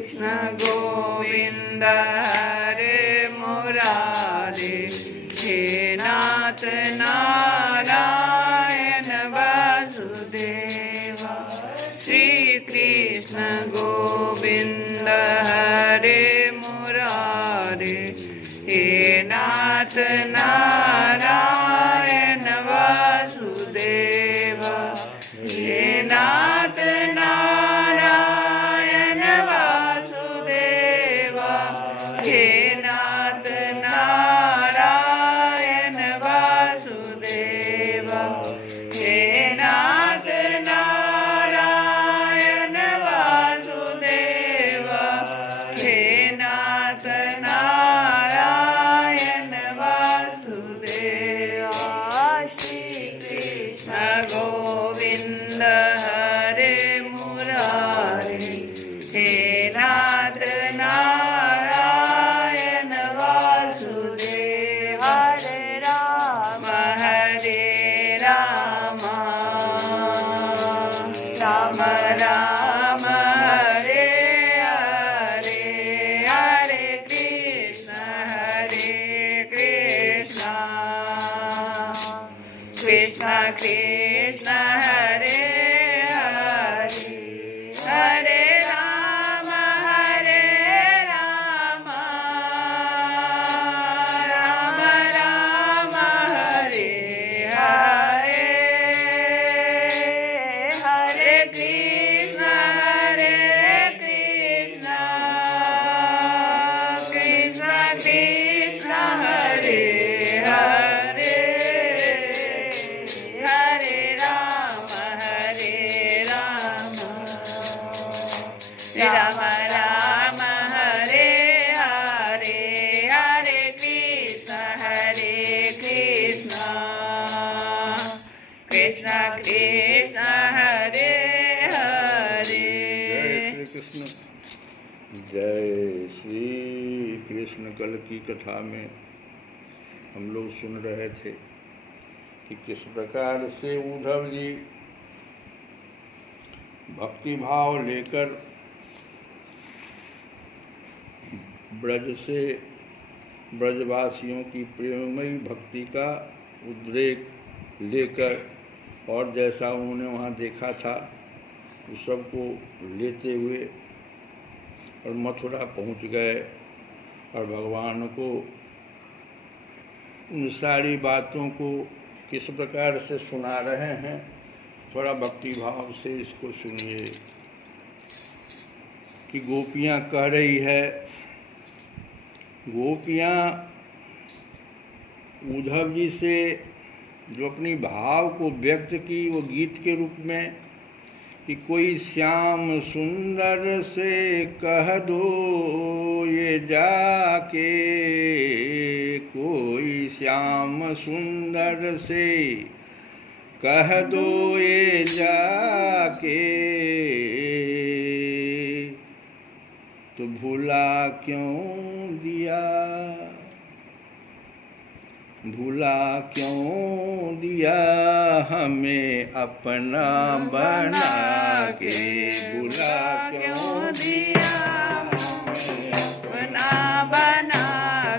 कृष्ण गोविंद हरे मुरारे, हे नाथ नारायण वासुदेवा। श्री कृष्ण गोविंद हरे मुरारे, हे नाथ नारायण वासुदेवा। हे नाथ नारायण वासुदेवा, हे नाथ नारायण वासुदेवा, हे नाथ नारायण वासुदेवा, हे नाथ नारायण वासुदेवा। श्री कृष्ण गोविंद हरे मुरारे, हे नाथ नारायण वासुदेवा। हरे राम राम राम हरे हरे, हरे कृष्ण कृष्ण कृष्ण हरे हरे, हरे राम राम राम हरे हरे, हरे कृष्ण कृष्ण कृष्ण हरे हरे, हरे राम राम राम हरे हरे, हरे कृष्ण कृष्ण कृष्ण हरे हरे। जय श्री कृष्ण। जय श्री कृष्ण। कल की कथा में हम लोग सुन रहे थे कि किस प्रकार से उद्धव जी भक्ति भाव लेकर ब्रजवासियों की प्रेममयी भक्ति का उद्रेक लेकर और जैसा उन्होंने वहाँ देखा था उस सबको लेते हुए और मथुरा पहुँच गए और भगवान को उन सारी बातों को किस प्रकार से सुना रहे हैं। थोड़ा भक्ति भाव से इसको सुनिए कि गोपियाँ कह रही है, गोपियाँ उद्धव जी से जो अपनी भाव को व्यक्त की वो गीत के रूप में कि कोई श्याम सुंदर से कह दो ये जाके, कोई श्याम सुंदर से कह दो ये जाके, तो भुला क्यों दिया, भुला क्यों दिया हमें अपना बना के, भुला क्यों दिया हमें अपना बना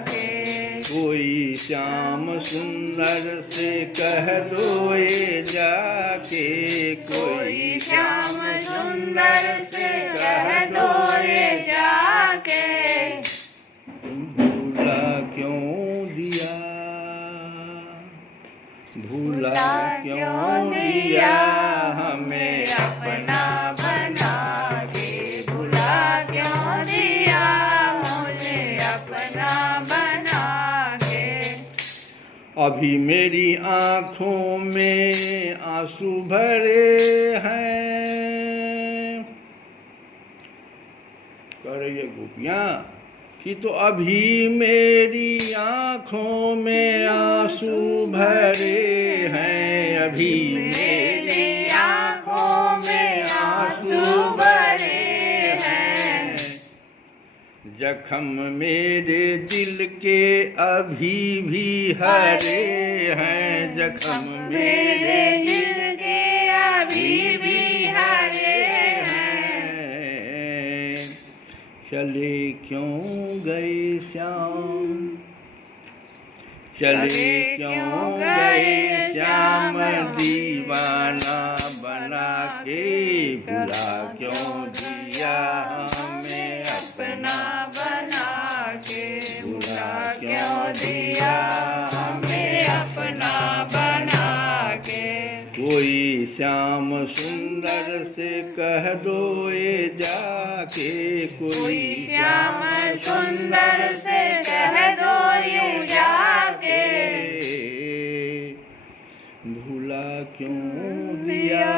के। कोई श्याम सुंदर से कह दो ये जाके, कोई श्याम सुंदर से कह दो ये जाके, भूला क्यों दिया, भूला क्यों दिया हमें अपना बना के, भुला क्यों दिया मुझे अपना बना के। अभी मेरी आँखों में आंसू भरे हैं, कह रही है गोपियाँ कि तो अभी मेरी आँखों में आंसू भरे हैं, अभी मेरी आँखों में आंसू भरे हैं। जख्म मेरे दिल के अभी भी हरे हैं, जख्म मेरे दिल के अभी भी हरे हैं। चले क्यों गए श्याम, चले क्यों गए श्याम दीवाना बना के, भुला क्यों दिया हमें अपना बना के, भुला क्यों दिया हमें अपना बना के। कोई श्याम सुंदर से कह दो ये जाके, कोई श्याम सुंदर से कह दो यूं जाके, भुला क्यों दिया,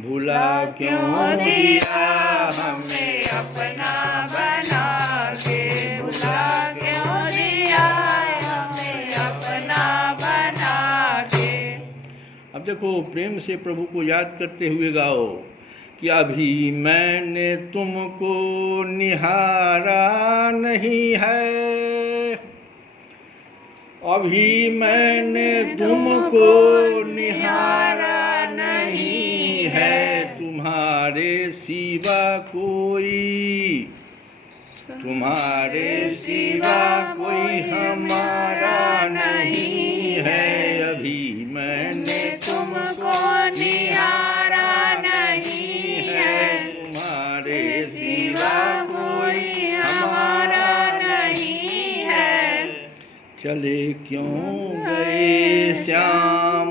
भुला क्यों दिया हमें अपना बना के, भुला क्यों दिया हमें अपना बना के। अब देखो प्रेम से प्रभु को याद करते हुए गाओ कि अभी मैंने तुमको निहारा नहीं है, अभी मैंने तुमको निहारा नहीं है, तुम्हारे सिवा कोई, तुम्हारे सिवा कोई हमारा नहीं है, अभी मैंने तुमको निहारा नहीं है, तुम्हारे सिवा कोई हमारा नहीं है। चले क्यों गए श्याम,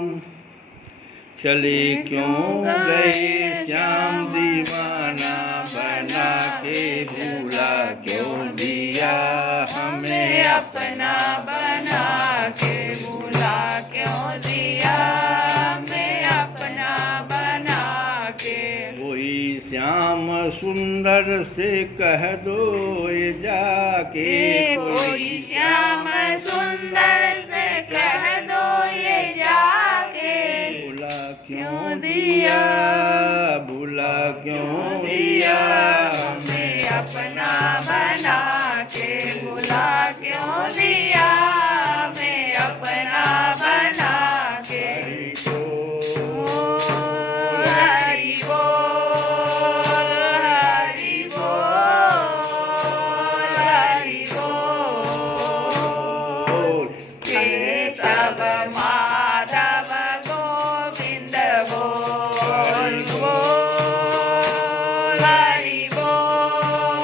चले क्यों गए श्याम दीवाना बना के, भूला क्यों दिया हमें अपना बना के, भूला क्यों दिया हमें अपना बना के। कोई श्याम सुंदर से कह दो ये जाके, कोई श्याम सुंदर से कह दो ये जाके, भूला क्यों दिया, भूला क्यों दिया हमें अपना बना के, भूला क्यों दिया हमें अपना बना के। हरि बोल, हरि बोल, हरि बोल। केशव माधव गोविंद बोल बोल, हरि बोल,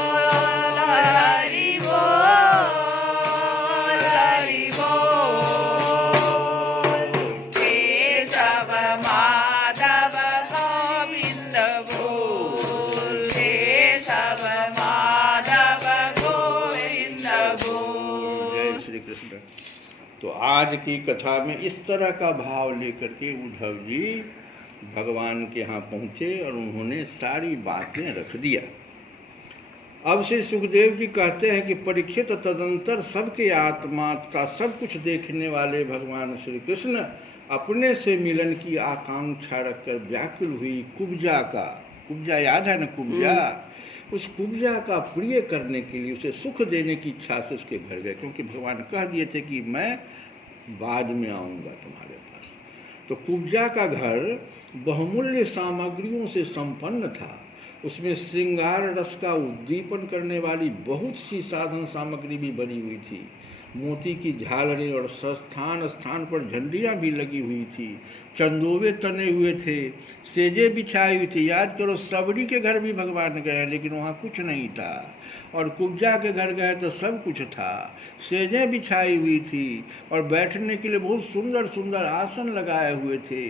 हरि बोल, हरि बोल। केशव माधव गोविंद बोल, केशव माधव गोविंद बोल। जय श्री कृष्ण। तो आज की कथा में इस तरह का भाव लेकर के उद्धव जी भगवान के यहाँ पहुँचे और उन्होंने सारी बातें रख दिया। अब से सुखदेव जी कहते हैं कि परीक्षित तदंतर सबके आत्मा तथा सब कुछ देखने वाले भगवान श्री कृष्ण अपने से मिलन की आकांक्षा रखकर व्याकुल हुई कुब्जा का, कुब्जा याद है ना कुब्जा, उस कुब्जा का प्रिय करने के लिए उसे सुख देने की इच्छा से उसके घर गए, क्योंकि भगवान कह दिए थे कि मैं बाद में आऊँगा तुम्हारे पास। तो कुब्जा का घर बहुमूल्य सामग्रियों से संपन्न था, उसमें श्रृंगार रस का उद्दीपन करने वाली बहुत सी साधन सामग्री भी बनी हुई थी, मोती की झालरें और स्थान स्थान पर झंडियाँ भी लगी हुई थी, चंदोवे तने हुए थे, सेजे बिछाई हुई थी। याद करो सबरी के घर भी भगवान गए लेकिन वहाँ कुछ नहीं था, और कुब्जा के घर गए तो सब कुछ था, सेजें बिछाई हुई थी और बैठने के लिए बहुत सुंदर सुंदर आसन लगाए हुए थे,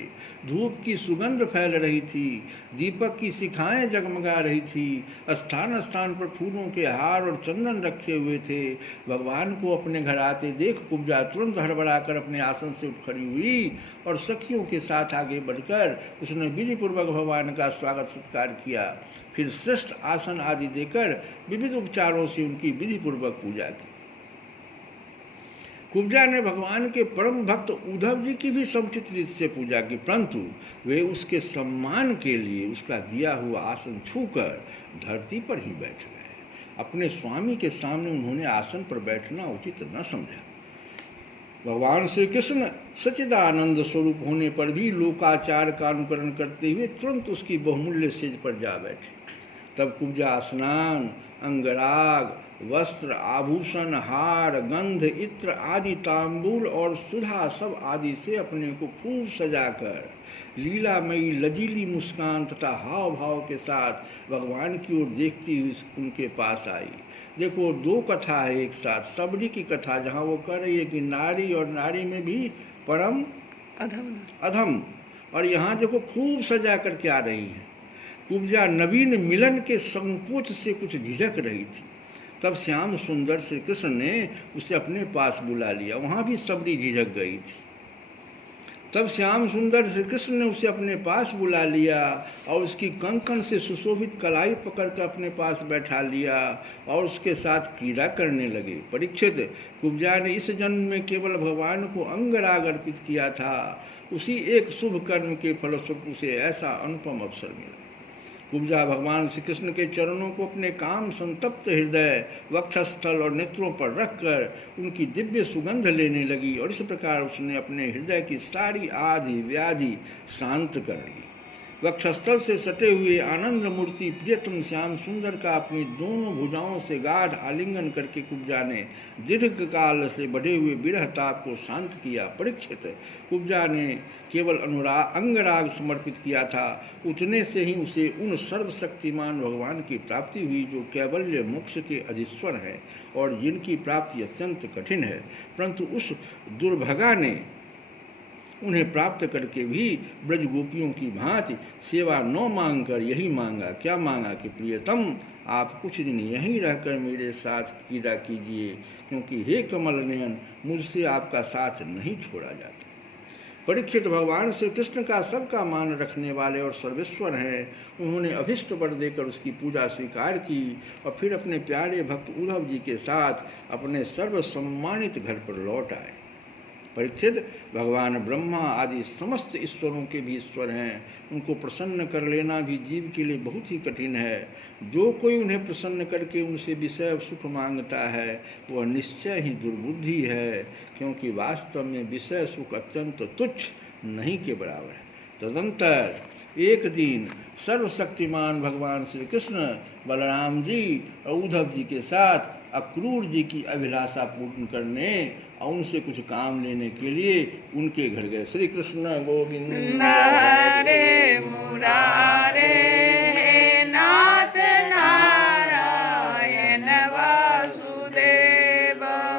धूप की सुगंध फैल रही थी, दीपक की शिखाएं जगमगा रही थी, स्थान स्थान पर फूलों के हार और चंदन रखे हुए थे। भगवान को अपने घर आते देख कुब्जा तुरंत हड़बड़ाकर अपने आसन से उठ खड़ी हुई और सखियों के साथ आगे बढ़कर उसने विधिपूर्वक भगवान का स्वागत सत्कार किया। फिर श्रेष्ठ आसन आदि देकर विविध उपचारों से उनकी विधिपूर्वक पूजा की। कुब्जा ने भगवान के परम भक्त उद्धव जी की भी समुचित रीत से पूजा की, परंतु वे उसके सम्मान के लिए उसका दिया हुआ आसन छूकर धरती पर ही बैठ गए। अपने स्वामी के सामने उन्होंने आसन पर बैठना उचित न समझा। भगवान श्री कृष्ण सच्चिदानंद स्वरूप होने पर भी लोकाचार का अनुकरण करते हुए तुरंत उसकी बहुमूल्य सेज पर जा बैठे। तब कुब्जा स्नान, अंगराग, वस्त्र, आभूषण, हार, गंध, इत्र आदि तांबूल और सुधा सब आदि से अपने को खूब सजाकर लीलामयी लजीली मुस्कान तथा हाव भाव के साथ भगवान की ओर देखती हुई उनके पास आई। देखो, दो कथा है एक साथ, सबरी की कथा जहाँ वो कह रही है कि नारी और नारी में भी परम अधम, और यहाँ देखो खूब सजा करके आ रही है। कुब्जा नवीन मिलन के संकोच से कुछ झिझक रही थी, तब श्याम सुंदर श्री कृष्ण ने उसे अपने पास बुला लिया। वहाँ भी सबरी झिझक गई थी। तब श्याम सुंदर श्री कृष्ण ने उसे अपने पास बुला लिया और उसकी कंकण से सुशोभित कलाई पकड़कर अपने पास बैठा लिया और उसके साथ क्रीड़ा करने लगे। परीक्षित, कुब्जा ने इस जन्म में केवल भगवान को अंगराग अर्पित किया था। उसी एक शुभ कर्म के फलस्वरूप उसे ऐसा अनुपम अवसर मिला। कुब्जा भगवान श्री कृष्ण के चरणों को अपने काम संतप्त हृदय, वक्षस्थल और नेत्रों पर रखकर उनकी दिव्य सुगंध लेने लगी और इस प्रकार उसने अपने हृदय की सारी आदि व्याधि शांत कर ली। वक्षस्थल से सटे हुए आनंद मूर्ति प्रियतम श्याम सुंदर का अपनी दोनों भुजाओं से गाढ़ आलिंगन करके कुब्जा ने दीर्घ काल से बढ़े हुए विरह ताप को शांत किया। परीक्षित, कुब्जा ने केवल अंगराग समर्पित किया था, उतने से ही उसे उन सर्वशक्तिमान भगवान की प्राप्ति हुई जो कैवल्य मोक्ष के अधीश्वर हैं और जिनकी प्राप्ति अत्यंत कठिन है। परंतु उस दुर्भगा ने उन्हें प्राप्त करके भी ब्रज गोपियों की भांति सेवा न मांगकर यही मांगा। क्या मांगा कि प्रियतम, आप कुछ दिन यहीं रहकर मेरे साथ क्रीड़ा कीजिए, क्योंकि हे कमल नयन, मुझसे आपका साथ नहीं छोड़ा जाता। परीक्षित, भगवान श्री कृष्ण का सबका मान रखने वाले और सर्वेश्वर हैं। उन्होंने अभिष्ट वर देकर उसकी पूजा स्वीकार की और फिर अपने प्यारे भक्त उद्धव जी के साथ अपने सर्व सम्मानित घर पर लौट आए। परीक्षित, भगवान ब्रह्मा आदि समस्त ईश्वरों के भी ईश्वर हैं। उनको प्रसन्न कर लेना भी जीव के लिए बहुत ही कठिन है। जो कोई उन्हें प्रसन्न करके उनसे विषय सुख मांगता है वह निश्चय ही दुर्बुद्धि है, क्योंकि वास्तव में विषय सुख अत्यंत तुच्छ नहीं के बराबर है। तदंतर एक दिन सर्वशक्तिमान भगवान श्री कृष्ण बलराम जी और उद्धव जी के साथ अक्रूर जी की अभिलाषा पूर्ण करने और उनसे कुछ काम लेने के लिए उनके घर गए। श्री कृष्ण गोविंद हरे मुरारे